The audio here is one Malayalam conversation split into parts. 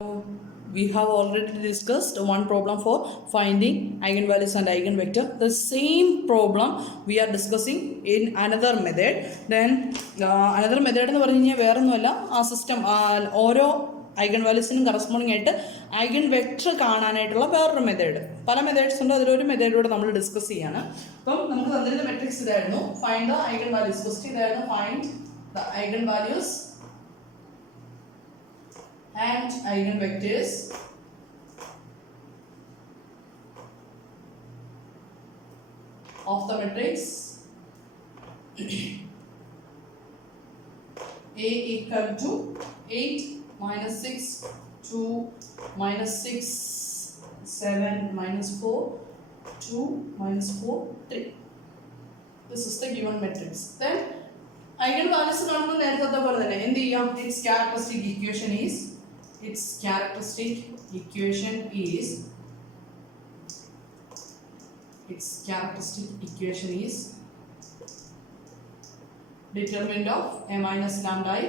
We have already discussed one problem for finding eigenvalues and eigenvector. The same problem we are discussing in another method. Then another method എന്ന് പറഞ്ഞു കഴിഞ്ഞാൽ വേറെ ഒന്നുമല്ല ആ സിസ്റ്റം ഓരോ ഐഗൺ വാല്യൂസിനും കറസ്പോണ്ടിങ് ആയിട്ട് ഐഗൺ വെക്ടർ കാണാനായിട്ടുള്ള വേറൊരു മെത്തേഡ്. പല മെത്തേഡ്സ് ഉണ്ട്, അതിലൊരു മെത്തേഡിലൂടെ നമ്മൾ ഡിസ്കസ് ചെയ്യാണ്. അപ്പം നമുക്ക് തന്നിരുന്ന മെട്രിക്സ് ഇതായിരുന്നു, find the eigen values. Question ഇതായിരുന്നു, find the eigen values and eigenvectors of the matrix A equal to 8 minus 6 2 minus 6 7 minus 4 2 minus 4 3. This is the given matrix. Then eigenvalues കാണുമ്പോൾ നേരത്തെ പോലെ തന്നെ എന്ത് ചെയ്യാം? Its characteristic equation is determinant of a minus lambda I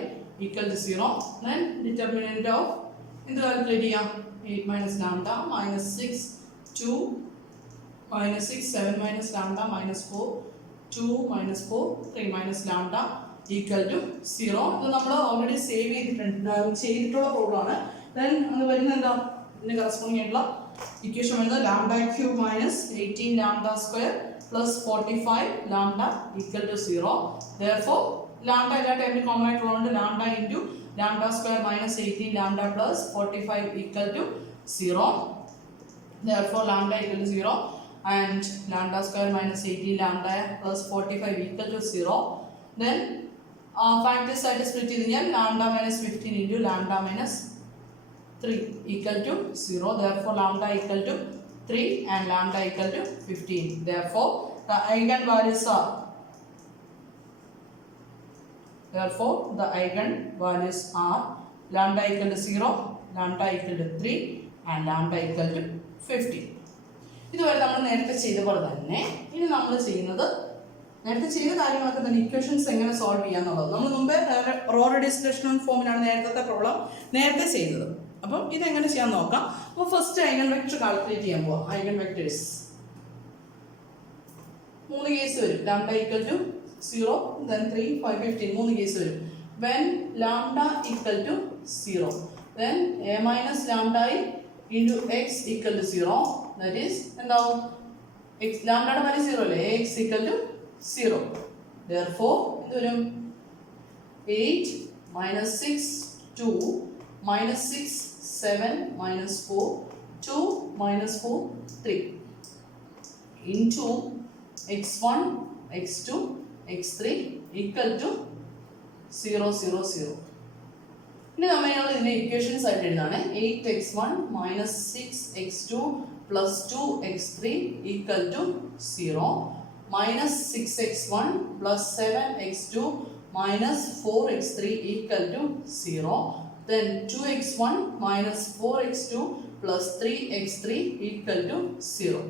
equal to 0. Then determinant of എന്ത് കാൽക്കുലേറ്റ് ചെയ്യാം? 8 minus lambda minus 6 2 minus 6 7 minus lambda minus 4 2 minus 4 3 minus lambda equal to 0. ഇത് നമ്മൾ ഓൾറെഡി സേവ് ചെയ്തിട്ടുള്ള പ്രോബ്ലം ആണ്. ദെൻ അത് വരുന്നത് എന്താ? ഇതിന് കറസ്പോണ്ടിങ് ആയിട്ടുള്ള ഇക്വേഷൻ വരുന്നത് lambda cube minus 18 lambda square plus 45 lambda equal to 0. Therefore lambda എല്ലാ ടൈമിലും കോമൺ ആയിട്ടുള്ളതുകൊണ്ട് lambda into lambda square minus 18 lambda plus 45 equal to 0. Therefore lambda equal to 0 and lambda square minus 18 lambda plus 45 equal to 0. Then factors ആയിട്ട് സ്പ്ലിറ്റ് ചെയ്ത് കഴിഞ്ഞാൽ lambda minus 15 into lambda minus 3 equal to 0. therefore lambda equal to 3 and lambda equal to 15. therefore the eigenvalues are lambda equal to 0, lambda equal to 3 and lambda equal to 15. ഇതുവരെ നമ്മൾ നേരത്തെ ചെയ്ത പോലെ തന്നെ ഇനി നമ്മൾ ചെയ്യുന്നത് നേരത്തെ ചെയ്ത കാര്യങ്ങളൊക്കെ തന്നെ ഇക്വേഷൻസ് എങ്ങനെ സോൾവ് ചെയ്യാന്നുള്ളത്. നമ്മൾ മുമ്പേ റോ റെഡ്യൂസ്ഡ് എക്കലോൺ ഫോമിലാണ് നേരത്തെ പ്രോബ്ലം നേരത്തെ ചെയ്തത്. അപ്പം ഇതെങ്ങനെ ചെയ്യാൻ നോക്കാം. അപ്പോൾ ഫസ്റ്റ് ഐഗൺ വെക്ടർ കാൽക്കുലേറ്റ് ചെയ്യാൻ പോവാം. ഐഗൺ വെക്ടേഴ്സ് 3 കേസ് വരും. Lambda equal to 0 then 3 5 15 3 case വരും. when lambda equal to 0 then a minus lambda I into x equal to 0, that is എന്താവും? x ലാംഡയുടെ വാല്യൂ 0 അല്ലേ? x equal to 0. therefore എന്ത് വരും? 8 minus 6 2 minus 6 7 minus 4 2 minus 4 3 into x1 x2 x3 equal to 0 0 0. ഇനി നമ്മൾ ഇതിന്റെ ഇക്വേഷൻസ് ആയിട്ട് എഴുതാണ്. 8x1 minus 6x2 plus 2x3 equal to 0 minus 6x1 plus 7x2 minus 4x3 equal to 0. then 2x1 minus 4x2 plus 3x3 equal to 0.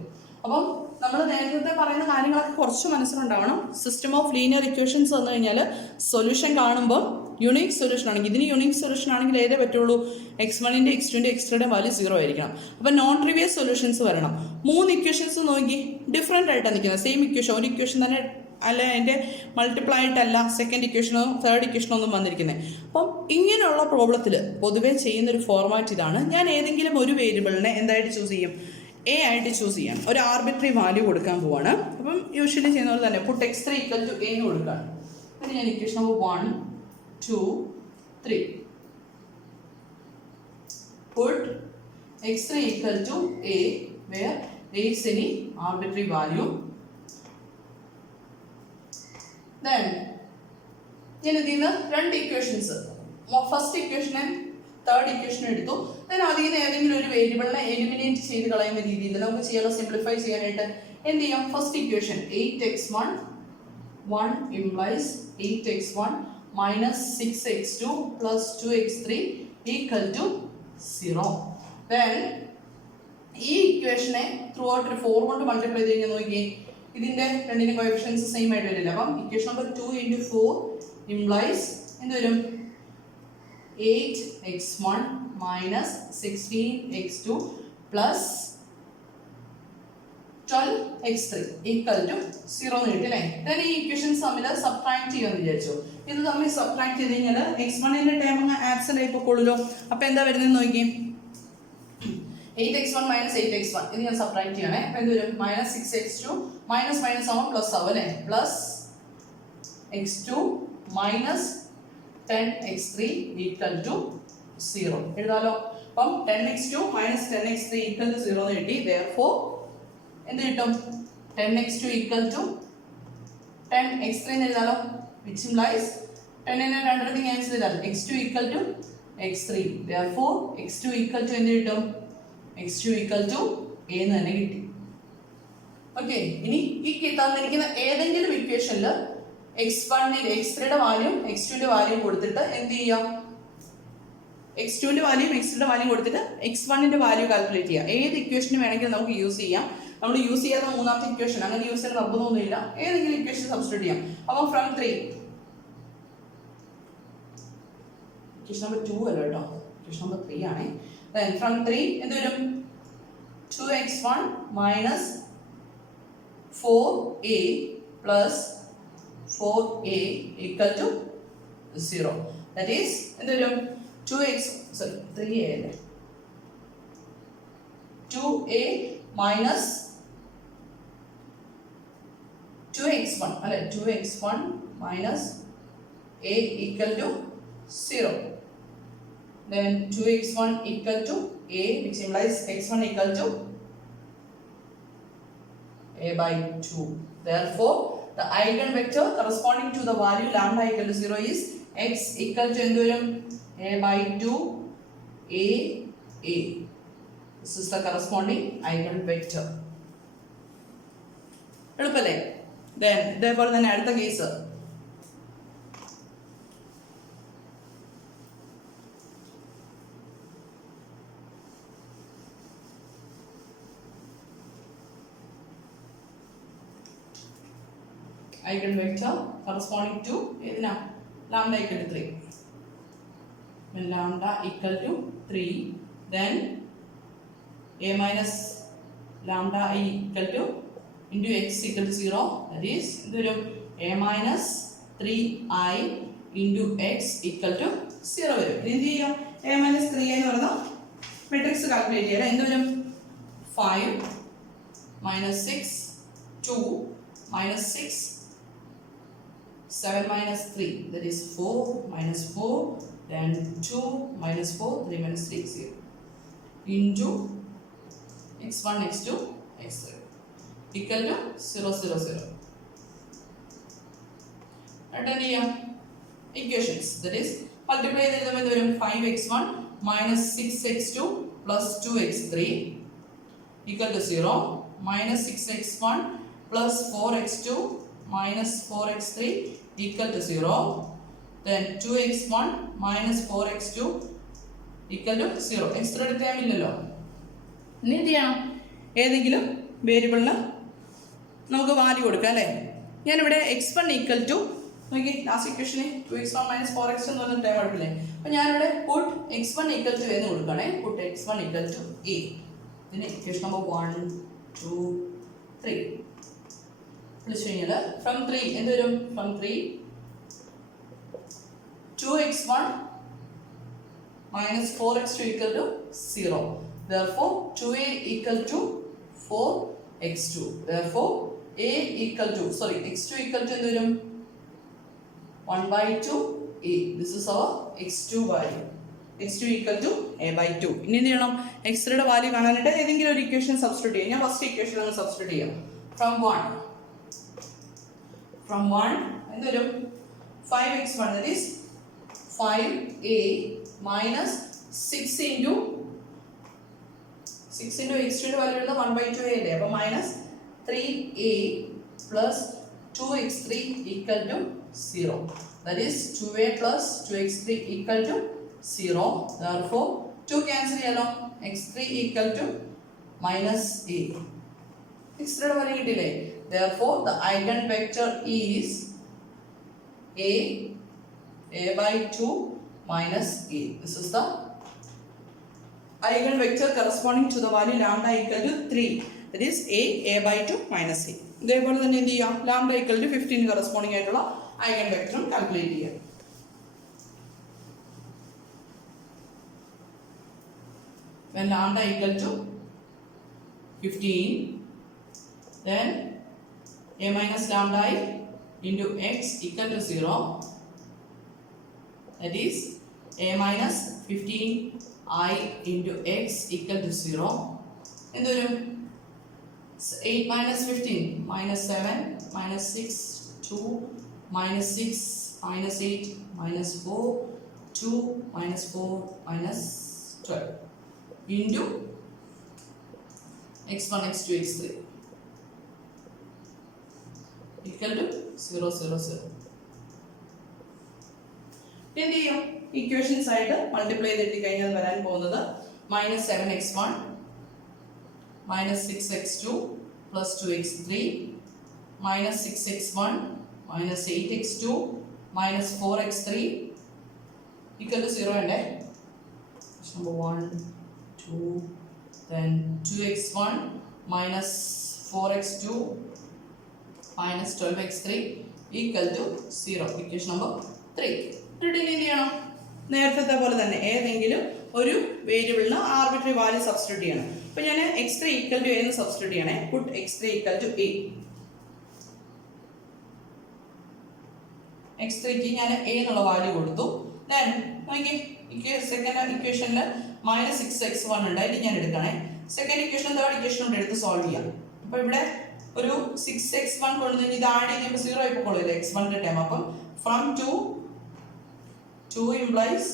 അപ്പം നമ്മൾ നേരത്തെ പറയുന്ന കാര്യങ്ങളൊക്കെ കുറച്ച് മനസ്സിലുണ്ടാവണം. സിസ്റ്റം ഓഫ് ലീനിയർ ഇക്വേഷൻസ് വന്നു കഴിഞ്ഞാൽ സൊല്യൂഷൻ കാണുമ്പോൾ യുണീക്ക് സൊല്യൂഷൻ ആണെങ്കിൽ, ഇതിന് യുണീക്ക് സൊല്യൂഷൻ ആണെങ്കിൽ ഏതേ പറ്റുള്ളൂ? x1ൻ്റെ x2ൻ്റെ x3യുടെ വാല്യൂ 0 ആയിരിക്കണം. അപ്പം നോൺ ട്രിവിയൽ സൊല്യൂഷൻസ് വരണം. 3 ഇക്വേഷൻസ് നോക്കി ഡിഫറെൻ്റ് ആയിട്ടാണ് നിൽക്കുന്നത്. സെയിം ഇക്വേഷൻ, ഒരു ഇക്വേഷൻ തന്നെ അല്ല, അതിൻ്റെ മൾട്ടിപ്ലൈ ആയിട്ടല്ല സെക്കൻഡ് ഇക്വേഷനോ തേർഡ് ഇക്വേഷനോ ഒന്നും വന്നിരിക്കുന്നത്. അപ്പം ഇങ്ങനെയുള്ള പ്രോബ്ലത്തിൽ പൊതുവേ ചെയ്യുന്നൊരു ഫോർമാറ്റ് ഇതാണ്. ഞാൻ ഏതെങ്കിലും ഒരു വേരിയബിളിനെ എന്തായിട്ട് ചൂസ് ചെയ്യും? എ ആയിട്ട് ചൂസ് ചെയ്യാം. ഒരു ആർബിട്രറി വാല്യൂ കൊടുക്കാൻ പോവാണ്. അപ്പം യൂഷ്വലി ചെയ്യുന്ന പോലെ തന്നെ puttu x3 equal to A എന്ന് കൊടുക്കുകയാണ്. പിന്നെ ഞാൻ equation number 1 2 3 put x3 equal to a where a is any arbitrary value. then ഞാൻ ഇതിന് രണ്ട് ഇക്വേഷൻസ്, ഫസ്റ്റ് ഇക്വേഷനും തേർഡ് ഇക്വേഷനും എടുത്തു. then അതിൽ നിന്ന് ഏതെങ്കിലും ഒരു വേരിയബിളിനെ എലിമിനേറ്റ് ചെയ്ത് കളയുന്ന രീതിയിൽ നമുക്ക് ചെയ്യാനുള്ള സിംപ്ലിഫൈ ചെയ്യാനായിട്ട് എന്ത് ചെയ്യാം? First equation 8x1 1 implies 8x1 minus 6x2 plus 2x3 equal to 0. then ഈ ഇക്വേഷനെ ത്രൂ ഔട്ട് ഒരു 4 കൊണ്ട് മൾട്ടിപ്ലൈ ചെയ്ത് കഴിഞ്ഞാൽ നോക്കിയേ, ഇതിന്റെ രണ്ടിന്റെ കോഎഫിഷ്യൻസ് സെയിം ആയിട്ട് വരില്ല. അപ്പം ഇക്വേഷൻ നമ്പർ 2 into 4 implies എന്ത് വരും? 8x1 minus 16x2 plus 12x3 equal to 0 എന്ന് കിട്ടി അല്ലേ. then ഈ ഇക്വേഷൻസ് തമ്മിൽ സബ്ട്രാക്ട് ചെയ്യുമെന്ന് വിചാരിച്ചു. ഇത് തമ്മിൽ സബ്ട്രാക്ട് ചെയ്ത് കഴിഞ്ഞാൽ x1ന്റെ ടൈം അങ്ങ് ആബ്സെന്റ് ആയി പോയിക്കോളൂല്ലോ. അപ്പോൾ എന്താ വരുന്നത് നോക്കി, 8x1 minus 8x1 ഇത് ഞാൻ സബ്ട്രാക്ട് ചെയ്യണേ. അപ്പോൾ എന്ത് വരും, minus 6x2 minus minus ആവും പ്ലസ് ആവും അല്ലേ, plus x2 minus 10x3 equal to 0 എഴുതാലോ. അപ്പം 10x2 minus 10x3 equal to 0 എന്ന് കിട്ടി. therefore എന്ത് കിട്ടും, 10x2 equal to 10x3 എന്ന് എഴുതാലോ, which implies 10 നെ രണ്ടിടത്ത് ക്യാൻസൽ ചെയ്താൽ x2 equal to x3. therefore x2 equal to എന്ത് കിട്ടും, x2 equal to a എന്ന് തന്നെ കിട്ടി. ഓക്കെ, ഇനി ഈ തന്നിരിക്കുന്ന ഏതെങ്കിലും ഇക്വേഷനിൽ x1ന്റെ x3യുടെ വാല്യൂം x2ന്റെ വാല്യൂം കൊടുത്തിട്ട് എന്ത് ചെയ്യാം, x2ന്റെ വാല്യൂം x3യുടെ വാല്യൂം കൊടുത്തിട്ട് x1ന്റെ വാല്യൂ കാൽക്കുലേറ്റ് ചെയ്യാം. ഏത് ഇക്വേഷന് വേണമെങ്കിലും നമുക്ക് യൂസ് ചെയ്യാം. നമ്മൾ യൂസ് ചെയ്യാത്ത മൂന്നാമത്തെ ഇക്വേഷൻ അങ്ങനെ യൂസ് ചെയ്യാൻ നിർബന്ധമൊന്നുമില്ല, ഏതെങ്കിലും ഇക്വേഷൻ സബ്സ്റ്റിറ്റ്യൂട്ട് ചെയ്യാം. അപ്പോൾ ഫ്രം 3 ഇക്വേഷൻ നമ്പർ 2 അല്ല കേട്ടോ, ഇക്വേഷൻ നമ്പർ 3 ആണ്. then from 3 എന്ത് വരും, 2x1 minus 4a plus 4a equal to 0. that is എന്ത് വരും, 3a അല്ലേ, 2a minus 2x1 അല്ലെ, 2x1 minus a equal to 0. then 2x1 equal to a, which implies x1 equal to a by 2. therefore the eigenvector corresponding to the value lambda equal to 0 is x equal to എന്ത് വരും, a by 2 a. this is the corresponding eigenvector. എളുപ്പല്ലേ. then ഇതേപോലെ തന്നെ അടുത്ത case, eigenvector corresponding to ഏതിനാ, lambda equal to 3. when lambda equal to 3 then a minus lambda equal to into x equal to 0, that is എന്ത് വരും, a minus 3i into x equal to 0 വരും. എന്ത് ചെയ്യും, a minus 3i എന്ന് പറയുന്ന മെട്രിക്സ് കാൽക്കുലേറ്റ് ചെയ്യാം. എന്ത് വരും, 5 minus 6 2 minus 6 7 minus 3, that is 4 minus 4, then 2 minus 4 3 minus 3 0 into x1 x2 x3 equal to 0 0 0. attend ചെയ്യാം equations, that is multiply ചെയ്താൽ എന്ത് വരും, 5x1 minus 6x2 plus 2x3 equal to 0 minus 6x1 plus 4x2 minus 4x3 equal to 0. then 2x1 minus 4x2 equal to 0. x3 എടുക്കാൻ ഇല്ലല്ലോ. ഇനി എന്ത് ചെയ്യണം, ഏതെങ്കിലും വേരിയബിളിന് നമുക്ക് വാല്യൂ കൊടുക്കാം അല്ലേ. ഞാനിവിടെ x1 ഈക്വൽ ടു നോക്കി, ലാസ്റ്റ് ഇക്വേഷന് 2x1 minus 4x2 എന്ന് പറഞ്ഞ ടൈം അടുപ്പില്ലേ. അപ്പം ഞാനിവിടെ പുട്ട് x1 ഈക്വൽ ടു എന്ന് കൊടുക്കുകയാണേ, put x1 equal to a. ഇതിന് ഇക്വേഷൻ നമ്പർ 1 2 3 വിളിച്ചു കഴിഞ്ഞാൽ ഫ്രം 3 എന്ത് വരും, from 3 2x1 minus 4x2 equal to 0. therefore 2a equal to 4x2. therefore a equal to x2 equal to എന്ത് വരും, 1 by 2 a. this is our x2 value. x2 equal to a by 2. ഇനി എന്ത് ചെയ്യണം, x3യുടെ വാല്യൂ കാണാനായിട്ട് ഏതെങ്കിലും ഒരു ഇക്വേഷൻ സബ്സ്റ്റിറ്റ്യൂട്ട് ചെയ്യാം. ഞാൻ ഫസ്റ്റ് ഇക്വേഷൻ ഒന്ന് സബ്സ്റ്റിറ്റ്യൂട്ട് ചെയ്യാം. from 1 എന്ത് വരും, 5x1 that is 5a minus 6 into x2 value എടുത്താൽ 1 by 2a അല്ലേ. അപ്പോൾ minus 3a plus 2x3 equal to 0. that is 2a plus 2x3 equal to 0. therefore 2 cancel ചെയ്യാലോ, x3 equal to minus a. x3യുടെ വാല്യൂ കിട്ടില്ലേ. therefore the eigenvector is a by 2 minus a. This is the eigenvector corresponding to the value lambda equal to 3. That is a by 2 minus a. ഇതേപോലെ തന്നെ എന്ത് ചെയ്യാം, lambda equal to 15 corresponding ആയിട്ടുള്ള eigenvector കാൽക്കുലേറ്റ് ചെയ്യാം. When lambda equal to 15, then a minus lambda I into x equal to 0. That is a minus 15 I into x equal to 0. എന്തൊരു 8 minus 15 minus 7 minus 6 2 minus 6 minus 8 minus 4 2 minus 4 minus 12 into x1 x2 x3 equal to 0 0 0. എന്ത് ചെയ്യും, ഇക്വേഷൻസ് ആയിട്ട് മൾട്ടിപ്ലൈ ചെയ്തിട്ട് കഴിഞ്ഞാൽ വരാൻ പോകുന്നത് minus 7x1 minus 6x2 plus 2x3 minus 6x1 minus 8x2 minus 4x3 equal to 0 and number 1 2 then 2x1 minus 4x2 minus 12x3 equal to 0. Equation number 3. എന്ത് ചെയ്യണം, നേരത്തെ പോലെ തന്നെ ഏതെങ്കിലും ഒരു വേരിയബിളിന് ആർബിട്രറി വാല്യൂ സബ്സ്റ്റിറ്റ്യൂട്ട് ചെയ്യണം. അപ്പോൾ ഞാൻ x3 ഈക്വൽ ടു a എന്ന് സബ്സ്റ്റിറ്റ്യൂട്ട് ചെയ്യണേ. Put x3 equal to a. x3ക്ക് ഞാൻ a എന്നുള്ള വാല്യൂ കൊടുത്തു. ദെൻ നോക്കിയേ, സെക്കൻഡ് ഇക്വേഷനിൽ minus 6x1 ഉണ്ട്, ഇത് ഞാൻ എടുക്കണേ. സെക്കൻഡ് ഇക്വേഷൻ തേർഡ് ഇക്വേഷൻ കൊണ്ട് എടുത്ത് സോൾവ് ചെയ്യാം. അപ്പോൾ ഇവിടെ ഒരു 6x1 കൊണ്ടുവന്ന് ഇത് ആഡ് ചെയ്യുമ്പോൾ 0 ആയി പോയില്ലേ x1ന്റെ ടൈം. അപ്പം from 2 implies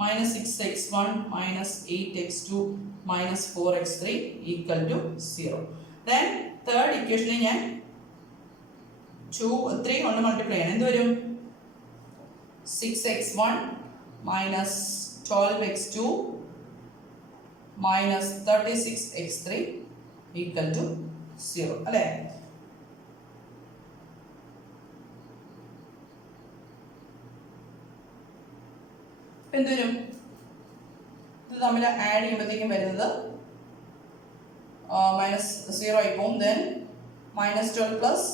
minus 6x1 minus 8x2 minus 4x3 equal to 0. Then third equation ഞാൻ 3 കൊണ്ട് മൾട്ടിപ്ലൈ ചെയ്യണം. എന്ത് വരും, 6x1 minus 12x2 minus 36x3 equal to 0 അല്ലേ. എന്തുവരും, ഇത് തമ്മിൽ ആഡ് ചെയ്യുമ്പോഴത്തേക്കും വരുന്നത് മൈനസ് 0 ആയി പോകും. ദെൻ minus 12 പ്ലസ്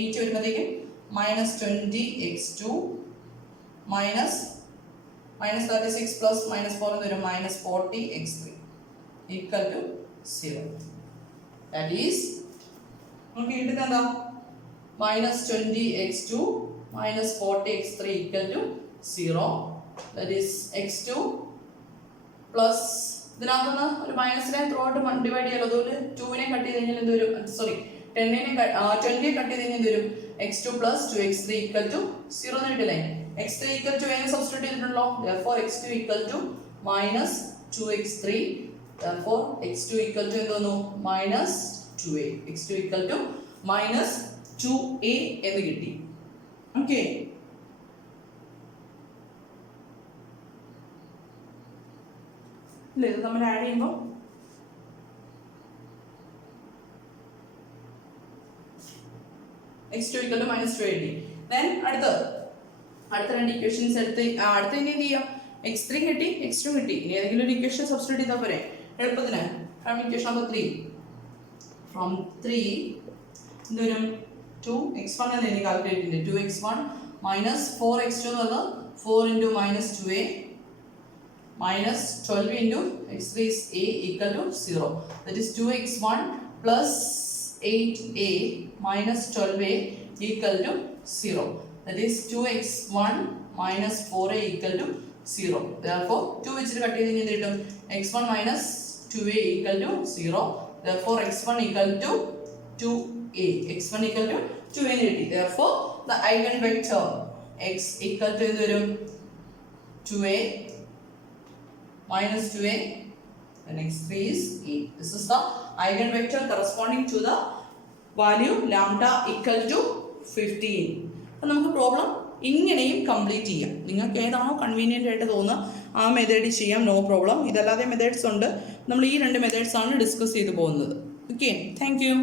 8 വരുമ്പോഴത്തേക്കും minus 20x2 minus 36 plus minus 4 എന്ന് വരും minus 40x3 equal to 0. That is നമുക്ക് കിട്ടുന്നത് എന്താ, minus 20x2 minus 40x3 equal to 0. That is x2 plus ഇതിനകത്തുനിന്ന് ഒരു മൈനസിനെ ത്രൂ ഔട്ട് ഡിവൈഡ് ചെയ്യാലോ. അതുപോലെ 2നെ കട്ട് ചെയ്ത് കഴിഞ്ഞാൽ എന്ത് വരും, സോറി 20നെ കട്ട് ചെയ്ത് കഴിഞ്ഞാൽ എന്ത് വരും, x2 plus 2x3 equal to 0 എന്ന് കിട്ടില്ലേ. x3 equal to a substitute ചെയ്തിട്ടുണ്ടല്ലോ. therefore x2 equal to minus 2x3. therefore x2 equal to എന്ത് വന്നു, minus 2a. x2 equal to minus 2a എന്ന് കിട്ടി. ഓക്കെ, ഇത് നമ്മൾ ആഡ് ചെയ്യുമ്പോൾ x2 equal to minus 280. Then അടുത്ത രണ്ട് ഇക്വേഷൻസ് എടുത്ത് അടുത്ത ഇനി എന്ത് ചെയ്യാം, x3 കിട്ടി x2 കിട്ടി. ഇനി ഏതെങ്കിലും ഒരു ഇക്വേഷൻ സബ്സ്റ്റിറ്റ്യൂട്ട് ചെയ്താൽ പോരെ എളുപ്പത്തിന്. ഫ്രം ഇക്വേഷൻ നമ്പർ 3 എന്ത് വരും, 2x1 എന്ന് എനിക്ക് കാൽക്കുലേറ്റ് ചെയ്തിട്ടുണ്ട്. 2x1 minus 4x2 എന്ന് പറഞ്ഞാൽ 4 into minus 2a minus 12 into x3 is a equal to 0. That is 2x1 plus 8a minus 12a equal to 0. That is 2x1 minus 4a equal to 0. Therefore 2 വെച്ചിട്ട് കട്ട് ചെയ്ത് കഴിഞ്ഞാൽ കിട്ടും x1 minus 2a equal to 0. Therefore x1 equal to 2a. x1 equal to 2a കിട്ടി. Therefore the eigenvector x equal to എന്ത് വരും, 2a minus 2a, the next 3 is 8. This is the eigenvector corresponding to the value lambda equal to 15. അപ്പോൾ നമുക്ക് പ്രോബ്ലം ഇങ്ങനെയും കംപ്ലീറ്റ് ചെയ്യാം. നിങ്ങൾക്ക് ഏതാണോ കൺവീനിയൻ്റ് ആയിട്ട് തോന്നുക ആ മെത്തേഡിൽ ചെയ്യാം, നോ പ്രോബ്ലം. ഇതല്ലാതെ മെത്തേഡ്സ് ഉണ്ട്. നമ്മൾ ഈ രണ്ട് മെത്തേഡ്സ് ആണ് ഡിസ്കസ് ചെയ്തു പോകുന്നത്. Okay, thank you.